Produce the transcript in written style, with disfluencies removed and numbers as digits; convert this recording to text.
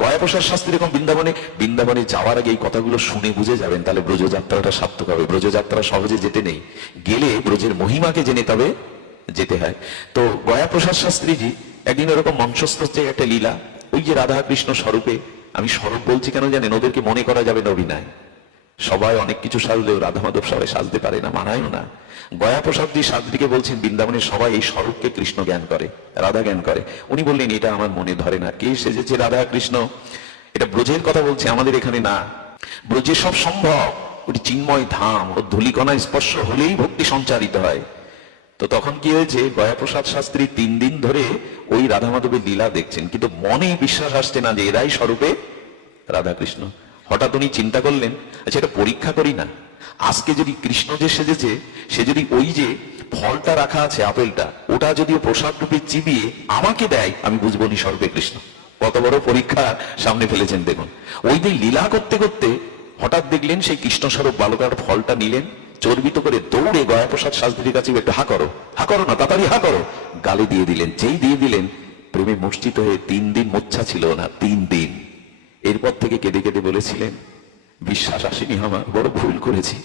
গয়াপ্রসাদ শাস্ত্রী এরকম বৃন্দাবনে যাওয়ার আগে এই কথাগুলো শুনে বুঝে যাবেন, তাহলে ব্রজযাত্রাটা সার্থক হবে। ব্রজযাত্রা সহজে যেতে নেই, গেলে ব্রজের মহিমাকে জেনে তবে যেতে হয়। তো গয়াপ্রসাদ শাস্ত্রীজি একদিন এরকম মঞ্চস্থ হচ্ছে একটা লীলা, ওই যে রাধা কৃষ্ণ স্বরূপে। আমি স্বরূপ বলছি কেন জানেন? ওদেরকে মনে করা যাবে না অভিনয়। সবাই অনেক কিছু সাজলেও রাধা মাধব সবাই সাজতে পারে না, মানায়ও না। গয়াপ্রসাদজি শাস্ত্রীকে বলছেন বৃন্দাবনের সবাই এই স্বরূপকে কৃষ্ণ জ্ঞান করে, রাধা জ্ঞান করে। উনি বললেন এটা আমার মনে ধরে না, কে সেজেছে রাধা কৃষ্ণ? এটা ব্রজের কথা বলছে, আমাদের এখানে না। ব্রজে সব সম্ভব, ওটি চিন্ময় ধাম, ও ধূলিকণা স্পর্শ হলেই ভক্তি সঞ্চারিত হয়। তো তখন কি হয়েছে, গয়াপ্রসাদ শাস্ত্রী 3 দিন ধরে ওই রাধা মাধবের লীলা দেখছেন, কিন্তু মনে বিশ্বাস আসছে না যে এরাই স্বরূপে রাধাকৃষ্ণ। হঠাৎ উনি চিন্তা করলেন, আচ্ছা এটা পরীক্ষা করি না, আজকে যদি কৃষ্ণ যে সেজেছে সে যদি ওই যে ফলটা রাখা আছে আপেলটা, ওটা যদি প্রসাদ রূপে চিবিয়ে আমাকে দেয়, আমি বুঝবো নি স্বরূপে কৃষ্ণ। কত বড় পরীক্ষা সামনে ফেলেছেন দেখুন। ওই দিন লীলা করতে করতে হঠাৎ দেখলেন সেই কৃষ্ণ স্বরূপ বালকার ফলটা নিলেন, চর্বিত করে দৌড়ে গয়াপ্রসাদ শাস্ত্রীর কাছে একটু হা করো না, তাড়াতাড়ি হা করো, গালে দিয়ে দিলেন। যেই দিয়ে দিলেন, প্রেমে মূর্ছিত হয়ে 3 দিন মোচ্ছা ছিল না, 3 দিন। এরপর থেকে কেঁদে কেঁদে বলেছিলেন, বিশ্বাস আসেনি আমার, বড় ভুল করেছি।